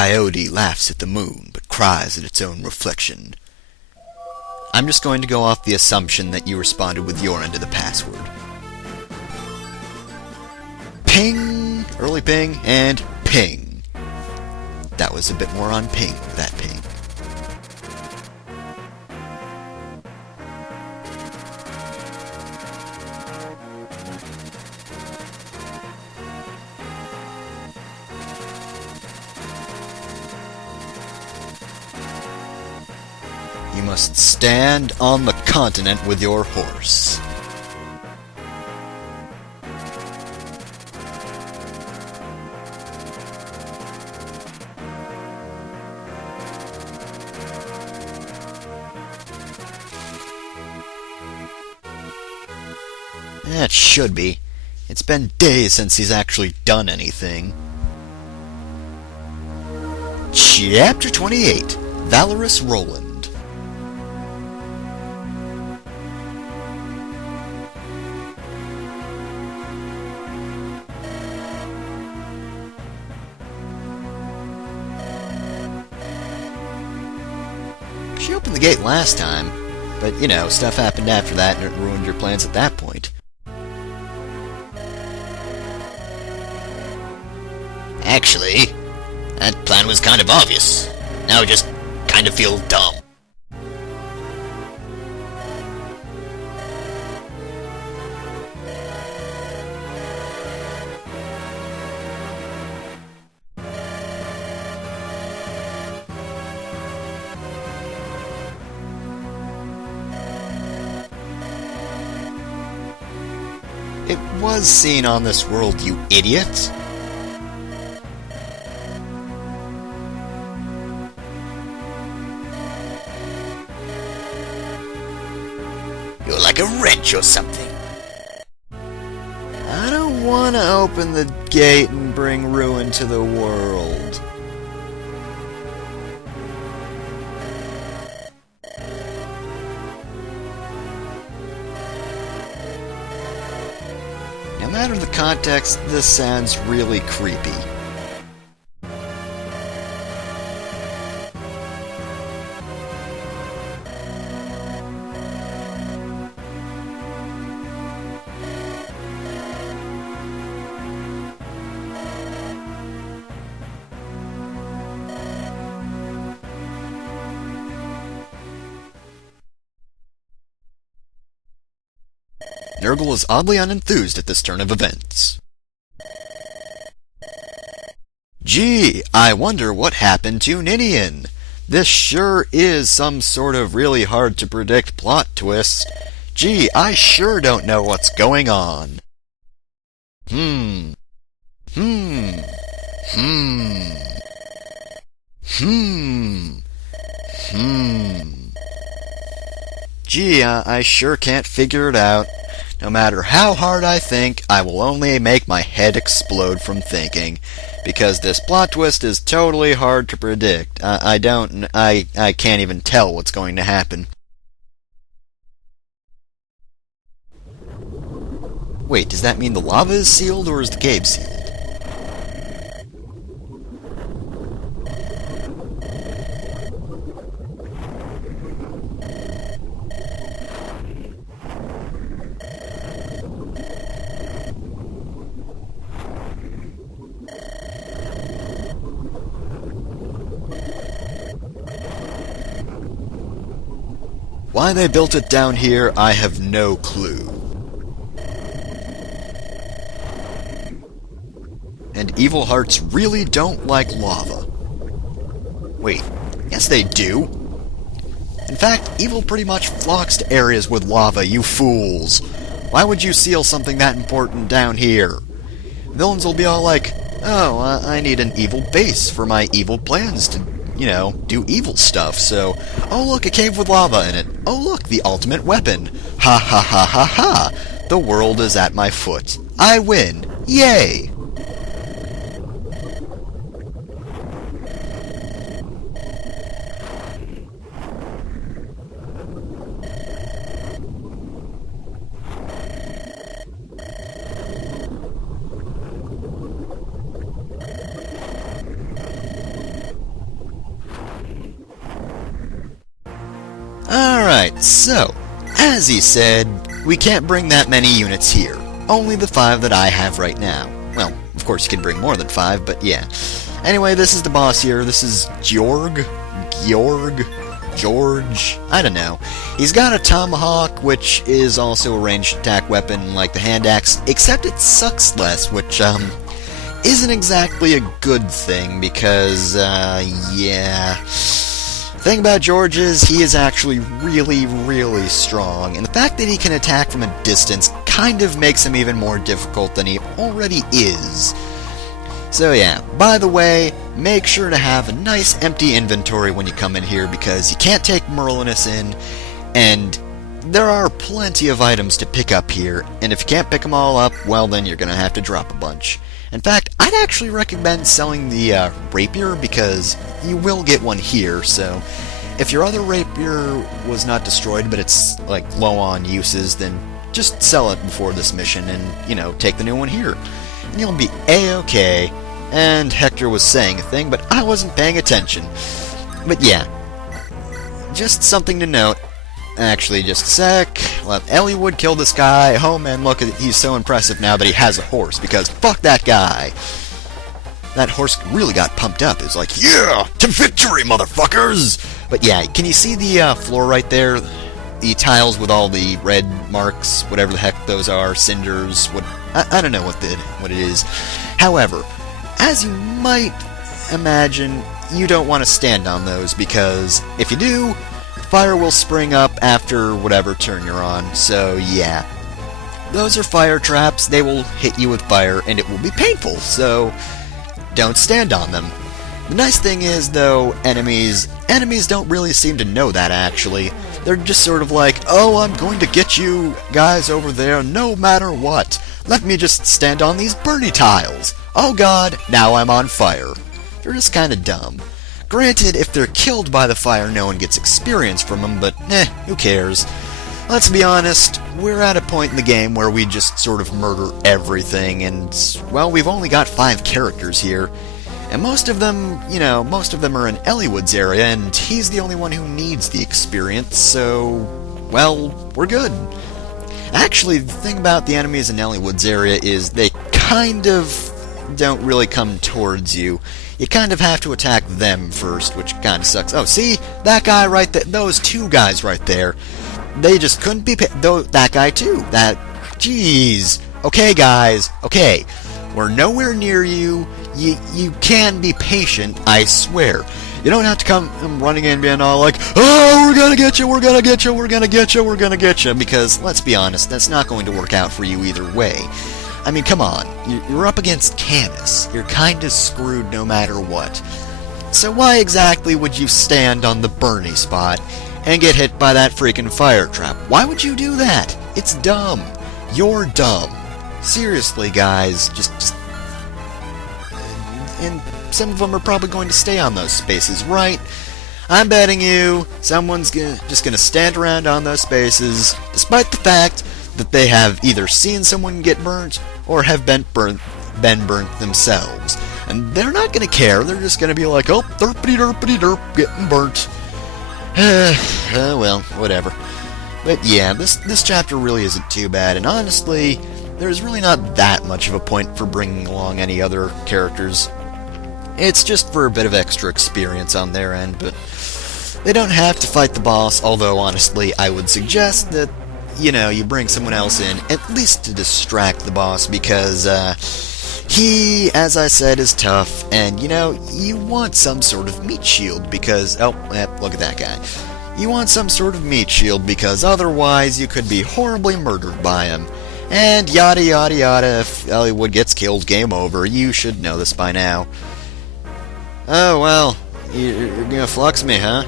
coyote laughs at the moon, but cries at its own reflection. I'm just going to go off the assumption that you responded with your end of the password. Ping! Early ping, and ping. That was a bit more on ping, that ping. You must stand on the continent with your horse. That should be. It's been days since he's actually done anything. Chapter 28, Valorous Roland. She opened the gate last time, but, you know, stuff happened after that and it ruined your plans at that point. Actually, that plan was kind of obvious. Now I just kind of feel dumb. It was seen on this world, you idiot! You're like a wrench or something. I don't want to open the gate and bring ruin to the world. No matter the context, this sounds really creepy. Netgal is oddly unenthused at this turn of events. Gee, I wonder what happened to Ninian. This sure is some sort of really hard to predict plot twist. Gee, I sure don't know what's going on. Gee, I sure can't figure it out. No matter how hard I think, I will only make my head explode from thinking, because this plot twist is totally hard to predict. I can't even tell what's going to happen. Wait, does that mean the lava is sealed, or is the cave sealed? Why they built it down here, I have no clue. And evil hearts really don't like lava. Wait, yes they do. In fact, evil pretty much flocks to areas with lava, you fools. Why would you seal something that important down here? Villains will be all like, oh, I need an evil base for my evil plans to, you know, do evil stuff, so, oh look, a cave with lava in it. Oh look, the ultimate weapon. Ha ha ha ha ha. The world is at my foot. I win. Yay! Alright, so, as he said, we can't bring that many units here. Only the 5 that I have right now. Well, of course you can bring more than 5, but yeah. Anyway, this is the boss here. This is George? I don't know. He's got a tomahawk, which is also a ranged attack weapon like the hand axe, except it sucks less, which, isn't exactly a good thing, because, yeah. The thing about George is, he is actually really, really strong, and the fact that he can attack from a distance kind of makes him even more difficult than he already is. So yeah, by the way, make sure to have a nice empty inventory when you come in here, because you can't take Merlinus in, and there are plenty of items to pick up here, and if you can't pick them all up, well then you're gonna have to drop a bunch. In fact, I'd actually recommend selling the rapier, because you will get one here, so if your other rapier was not destroyed, but it's like low on uses, then just sell it before this mission and, you know, take the new one here. And you'll be a-okay. And Hector was saying a thing, but I wasn't paying attention. But yeah, just something to note. Actually, just a sec. Let Eliwood kill this guy. Oh man, look, he's so impressive now that he has a horse, because fuck that guy. That horse really got pumped up. It was like, yeah, to victory, motherfuckers! But yeah, can you see the floor right there? The tiles with all the red marks, whatever the heck those are, cinders, what I don't know what it is. However, as you might imagine, you don't want to stand on those, because if you do, fire will spring up after whatever turn you're on, so yeah. Those are fire traps, they will hit you with fire, and it will be painful, so don't stand on them. The nice thing is, though, enemies don't really seem to know that, actually. They're just sort of like, oh, I'm going to get you guys over there no matter what. Let me just stand on these burny tiles. Oh god, now I'm on fire. They're just kinda dumb. Granted, if they're killed by the fire, no one gets experience from them, but who cares? Let's be honest, we're at a point in the game where we just sort of murder everything, and, well, we've only got 5 characters here. And most of them, you know, are in Eliwood's area, and he's the only one who needs the experience, so, well, we're good. Actually, the thing about the enemies in Eliwood's area is they kind of don't really come towards you. You kind of have to attack them first, which kind of sucks. Oh, see? That guy right there, those 2 guys right there, they just couldn't be that guy too. Jeez. Okay, guys, okay. We're nowhere near you. You can be patient, I swear. You don't have to come running in and being all like, oh, we're gonna get you, we're gonna get you, we're gonna get you, we're gonna get you, because, let's be honest, that's not going to work out for you either way. I mean, come on, you're up against Canis. You're kinda screwed no matter what. So why exactly would you stand on the Bernie spot and get hit by that freaking fire trap? Why would you do that? It's dumb. You're dumb. Seriously, guys, just... And some of them are probably going to stay on those spaces, right? I'm betting you someone's just gonna stand around on those spaces, despite the fact that they have either seen someone get burnt or have been burnt themselves. And they're not gonna care, they're just gonna be like, oh, derpity derpity derp, getting burnt. Well, whatever. But yeah, this chapter really isn't too bad, and honestly, there's really not that much of a point for bringing along any other characters. It's just for a bit of extra experience on their end, but they don't have to fight the boss, although honestly, I would suggest that, you know, you bring someone else in, at least to distract the boss, because, he, as I said, is tough, and, you know, you want some sort of meat shield, because, oh, look at that guy. You want some sort of meat shield, because otherwise you could be horribly murdered by him. And yada yada yada, if Eliwood gets killed, game over. You should know this by now. Oh, well, you're gonna flux me, huh?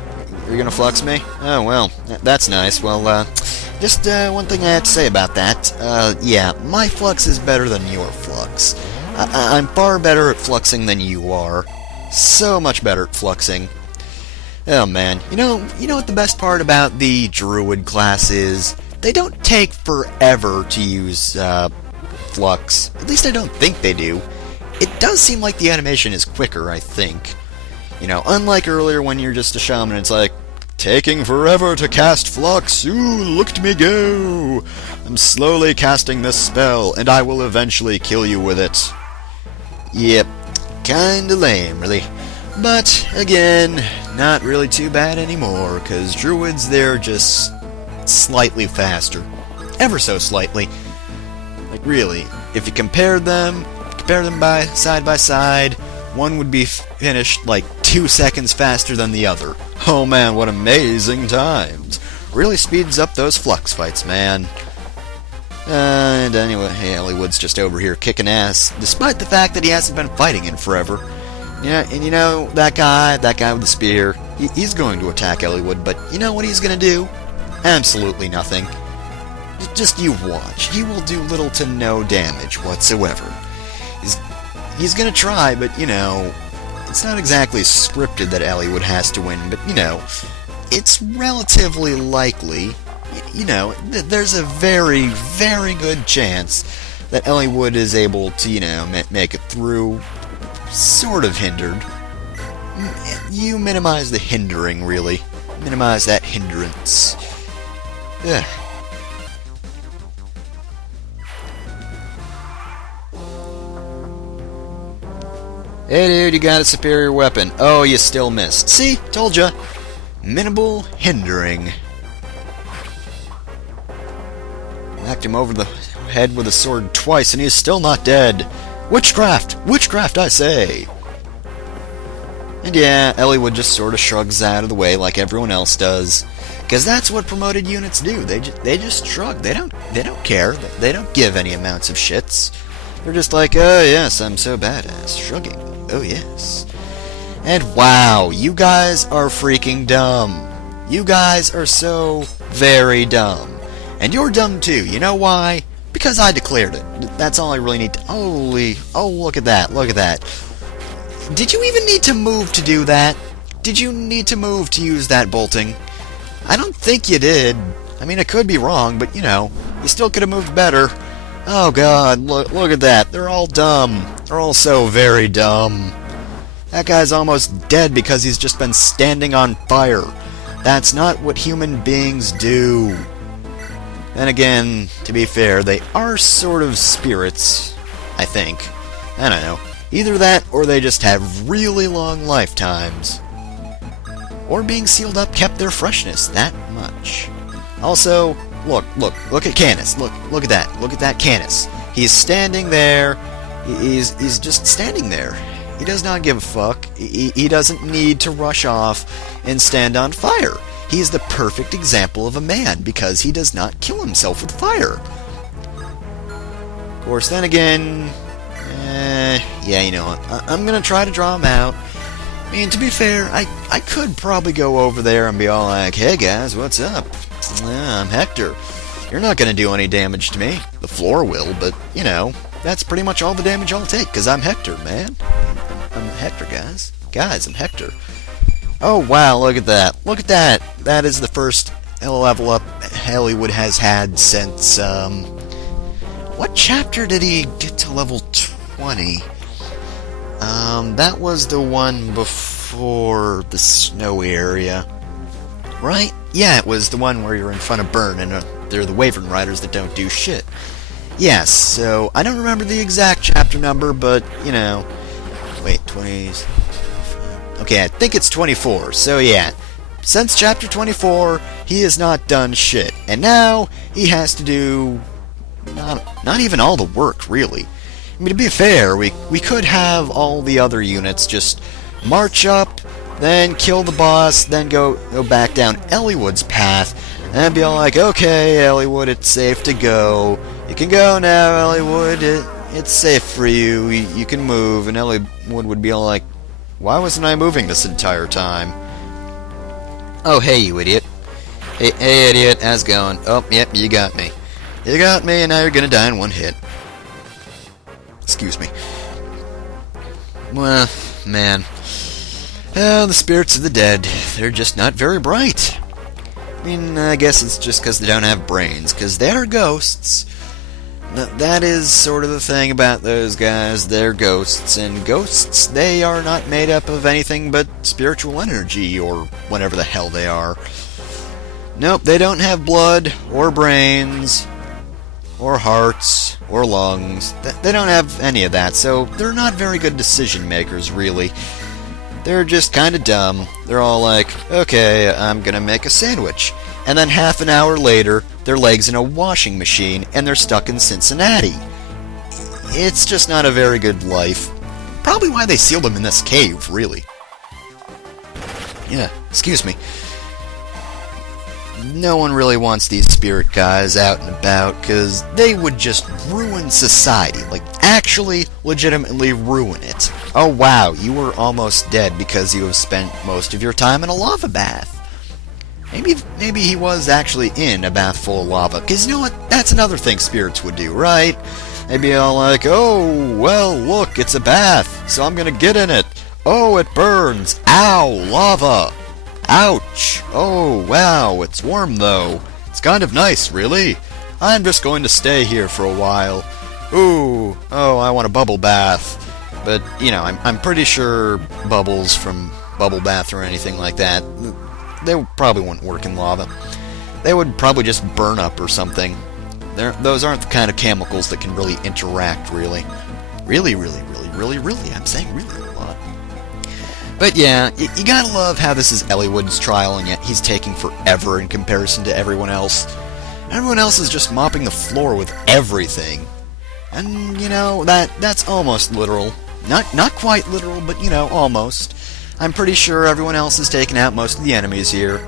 You're gonna flux me? Oh, well, that's nice. Well, just one thing I have to say about that. Yeah, my flux is better than your flux. I'm far better at fluxing than you are. So much better at fluxing. Oh, man. You know what the best part about the Druid class is? They don't take forever to use, flux. At least I don't think they do. It does seem like the animation is quicker, I think. You know, unlike earlier when you're just a shaman, it's like, taking forever to cast Flux. Ooh, look at me go! I'm slowly casting this spell, and I will eventually kill you with it. Yep, kinda lame, really. But, again, not really too bad anymore, because druids, they're just slightly faster. Ever so slightly. Like, really, if you compare them by side, one would be finished like 2 seconds faster than the other. Oh man, what amazing times. Really speeds up those flux fights, man. And anyway, hey, Eliwood's just over here kicking ass, despite the fact that he hasn't been fighting in forever. Yeah, and you know, that guy with the spear, he's going to attack Eliwood, but you know what he's going to do? Absolutely nothing. Just you watch. He will do little to no damage whatsoever. He's gonna try, but, you know, it's not exactly scripted that Eliwood has to win, but, you know, it's relatively likely, you know, there's a very, very good chance that Eliwood is able to, you know, make it through, sort of hindered. You minimize the hindering, really. Minimize that hindrance. Ugh. Hey dude, you got a superior weapon. Oh, you still missed. See? Told ya. Minimal hindering. Knocked him over the head with a sword twice, and he is still not dead. Witchcraft! Witchcraft, I say! And yeah, Eliwood just sort of shrugs out of the way like everyone else does. Because that's what promoted units do. They just shrug. They don't care. They don't give any amounts of shits. They're just like, oh yes, I'm so badass. Shrugging. Oh yes. And wow, you guys are freaking dumb. You guys are so very dumb. And you're dumb too. You know why? Because I declared it. That's all I really need to... Holy... Oh, look at that. Look at that. Did you even need to move to do that? Did you need to move to use that bolting? I don't think you did. I mean, I could be wrong, but, you know, you still could have moved better. Oh god, look at that. They're all dumb. They're all so very dumb. That guy's almost dead because he's just been standing on fire. That's not what human beings do. Then again, to be fair, they are sort of spirits, I think. I don't know. Either that, or they just have really long lifetimes. Or being sealed up kept their freshness that much. Also, look at Canis. Look at that Canis. He's standing there. He's just standing there. He does not give a fuck. He doesn't need to rush off and stand on fire. He's the perfect example of a man because he does not kill himself with fire. Of course, then again, yeah, you know what? I'm gonna try to draw him out. I mean, to be fair, I could probably go over there and be all like, hey guys, what's up? I'm Hector. You're not going to do any damage to me. The floor will, but, you know, that's pretty much all the damage I'll take, because I'm Hector, man. I'm Hector, guys. Guys, I'm Hector. Oh, wow, look at that. Look at that. That is the first level up Eliwood has had since, what chapter did he get to level 20? That was the one before the snowy area. Right? Yeah, it was the one where you're in front of Burn, and they're the Wyvern Riders that don't do shit. Yes, so I don't remember the exact chapter number, but, you know... Wait, 20... Okay, I think it's 24, so yeah. Since chapter 24, he has not done shit. And now, he has to do... Not even all the work, really. I mean, to be fair, we could have all the other units just march up, then kill the boss, then go back down Eliwood's path, and be all like, okay, Eliwood, it's safe to go. You can go now, Eliwood. It's safe for you. You can move. And Eliwood would be all like, why wasn't I moving this entire time? Oh, hey, you idiot. Hey, idiot, how's it going? Oh, yep, you got me. You got me, and now you're gonna die in one hit. Excuse me. Well, man. The spirits of the dead, they're just not very bright. I mean, I guess it's just because they don't have brains, because they are ghosts. that is sort of the thing about those guys. They're ghosts, and ghosts, they are not made up of anything but spiritual energy, or whatever the hell they are. Nope, they don't have blood, or brains, or hearts, or lungs. They don't have any of that, so they're not very good decision makers, really. They're just kind of dumb. They're all like, okay, I'm gonna make a sandwich. And then half an hour later, their legs in a washing machine, and they're stuck in Cincinnati. It's just not a very good life. Probably why they sealed them in this cave, really. Yeah, excuse me. No one really wants these spirit guys out and about, because they would just ruin society. Like, actually, legitimately ruin it. Oh wow, you were almost dead because you have spent most of your time in a lava bath. Maybe he was actually in a bath full of lava, because you know what? That's another thing spirits would do, right? They'd be all like, oh, well, look, it's a bath, so I'm gonna get in it. Oh, it burns. Ow, lava. Ouch! Oh, wow, it's warm though. It's kind of nice, really. I'm just going to stay here for a while. Ooh, oh, I want a bubble bath. But, you know, I'm pretty sure bubbles from bubble bath or anything like that, they probably wouldn't work in lava. They would probably just burn up or something. Those aren't the kind of chemicals that can really interact, really. Really, I'm saying really a lot. But yeah, you gotta love how this is Eliwood's trial, and yet he's taking forever in comparison to everyone else. Everyone else is just mopping the floor with everything. And, you know, that's almost literal. Not quite literal, but, you know, almost. I'm pretty sure everyone else is taking out most of the enemies here.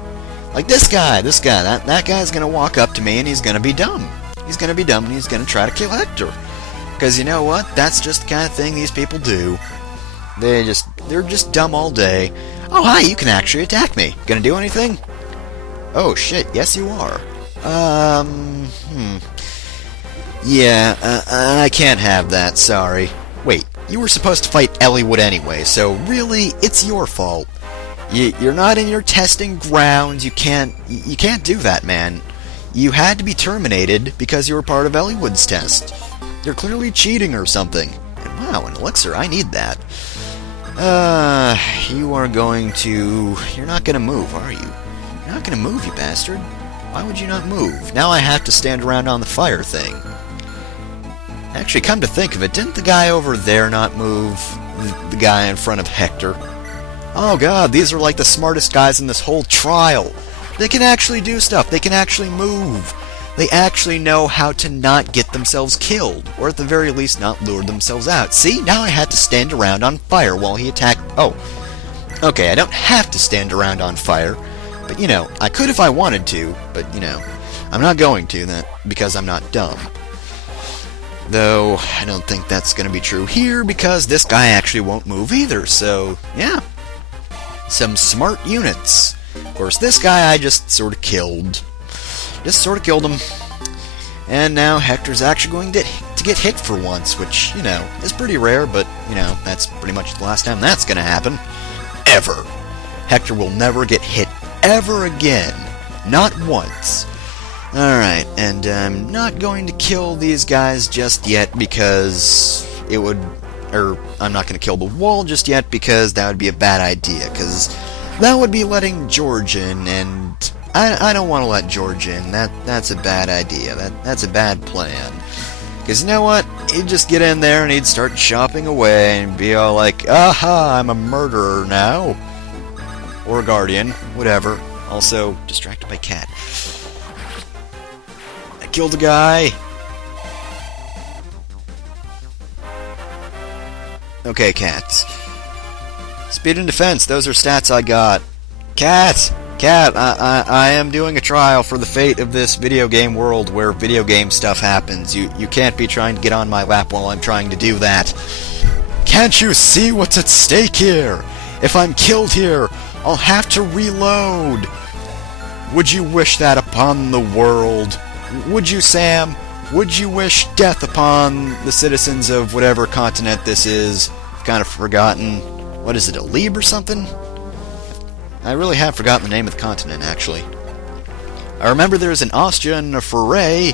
Like this guy, that guy's gonna walk up to me and he's gonna be dumb. He's gonna be dumb and he's gonna try to kill Hector. Because you know what? That's just the kind of thing these people do. They're just dumb all day. Oh, hi, you can actually attack me. Gonna do anything? Oh, shit, yes you are. Yeah, I can't have that, sorry. Wait, you were supposed to fight Eliwood anyway, so really, it's your fault. You're not in your testing grounds, you can't do that, man. You had to be terminated because you were part of Eliwood's test. You're clearly cheating or something. And wow, an elixir, I need that. You're not gonna move, are you? You're not gonna move, you bastard. Why would you not move? Now I have to stand around on the fire thing. Actually, come to think of it, didn't the guy over there not move? The guy in front of Hector? Oh god, these are like the smartest guys in this whole trial. They can actually do stuff. They can actually move. They actually know how to not get themselves killed, or at the very least not lure themselves out. See, now I had to stand around on fire while he attacked... Oh, okay, I don't have to stand around on fire, but you know, I could if I wanted to, but you know, I'm not going to, because I'm not dumb. Though, I don't think that's going to be true here, because this guy actually won't move either, so, yeah. Some smart units. Of course, this guy I just sort of killed. Just sort of killed him. And now Hector's actually going to get hit for once, which, you know, is pretty rare, but, you know, that's pretty much the last time that's going to happen. Ever. Hector will never get hit ever again. Not once. Alright, and I'm not going to kill these guys just yet because it would... I'm not going to kill the wall just yet because that would be a bad idea, because that would be letting George in, and I don't want to let George in. That's a bad idea. That's a bad plan. Because you know what? He'd just get in there and he'd start chopping away and be all like, aha, I'm a murderer now. Or a guardian, whatever. Also, distracted by cat. I killed a guy. Okay, cats. Speed and defense, those are stats I got. Cat, I am doing a trial for the fate of this video game world where video game stuff happens. You can't be trying to get on my lap while I'm trying to do that. Can't you see what's at stake here? If I'm killed here, I'll have to reload. Would you wish that upon the world? Would you, Sam? Would you wish death upon the citizens of whatever continent this is? I've kind of forgotten. What is it, Elibe or something? I really have forgotten the name of the continent, actually. I remember there's an Austria and a Foray,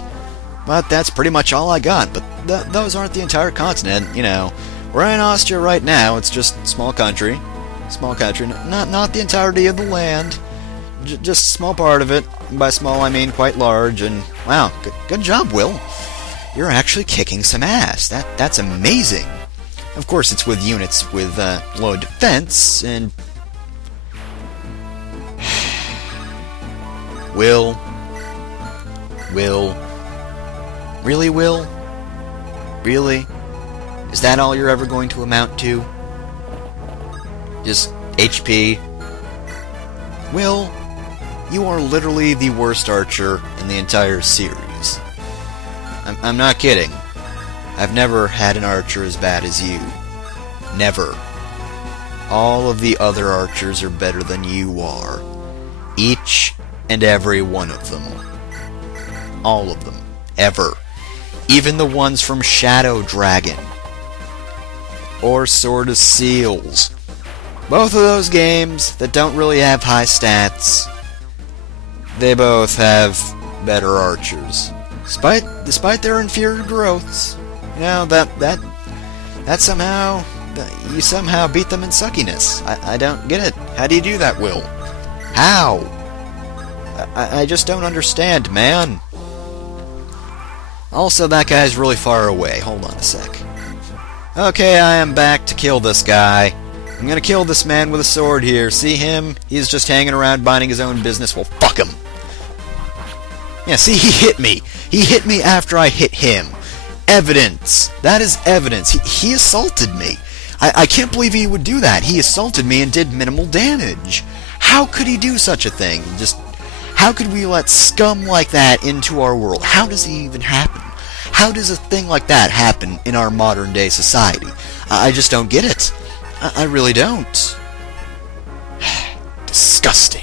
But that's pretty much all I got. But those aren't the entire continent, you know. We're in Austria right now. It's just small country. Small country. Not the entirety of the land. Just a small part of it. By small, I mean quite large. And wow, good job, Will. You're actually kicking some ass. That's amazing. Of course, it's with units with low defense and... Will? Really, Will? Really? Is that all you're ever going to amount to? Just HP? Will, you are literally the worst archer in the entire series. I'm not kidding. I've never had an archer as bad as you. Never. All of the other archers are better than you are. Each and every one of them. All of them. Ever. Even the ones from Shadow Dragon. Or Sword of Seals. Both of those games that don't really have high stats, they both have better archers. Despite their inferior growths. You know, that somehow... You somehow beat them in suckiness. I don't get it. How do you do that, Will? How? I just don't understand, man. Also, that guy's really far away. Hold on a sec. Okay, I am back to kill this guy. I'm gonna kill this man with a sword here. See him? He's just hanging around minding his own business. Well, fuck him. Yeah, see, he hit me. He hit me after I hit him. Evidence. That is evidence. He assaulted me. I can't believe he would do that. He assaulted me and did minimal damage. How could he do such a thing? Just, how could we let scum like that into our world? How does it even happen? How does a thing like that happen in our modern day society? I just don't get it. I really don't. Disgusting.